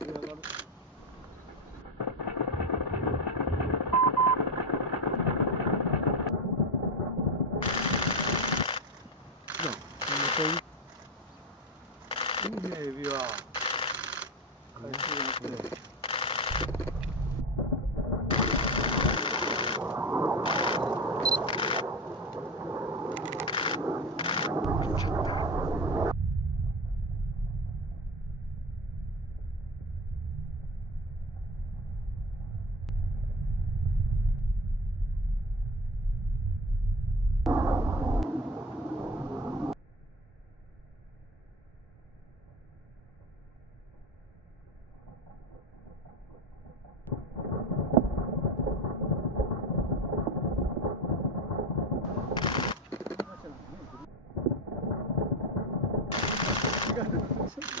いいね、エビは。海水がなくて。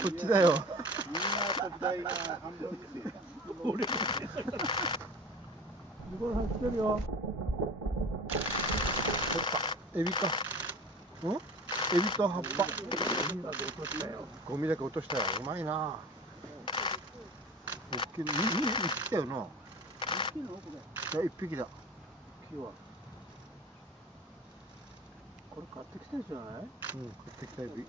こっちだよ。みんなと台が半分ですよ。俺も。向こう走ってるよ。エビか。うん？エビと葉っぱ。ゴミだけ落としたよ。ゴミだけ落としたよ。うまいな。大きいの。一匹だよな。一匹の奥だよ。いや、一匹だ。木は。これ買ってきたやつじゃない？うん、買ってきたエビ。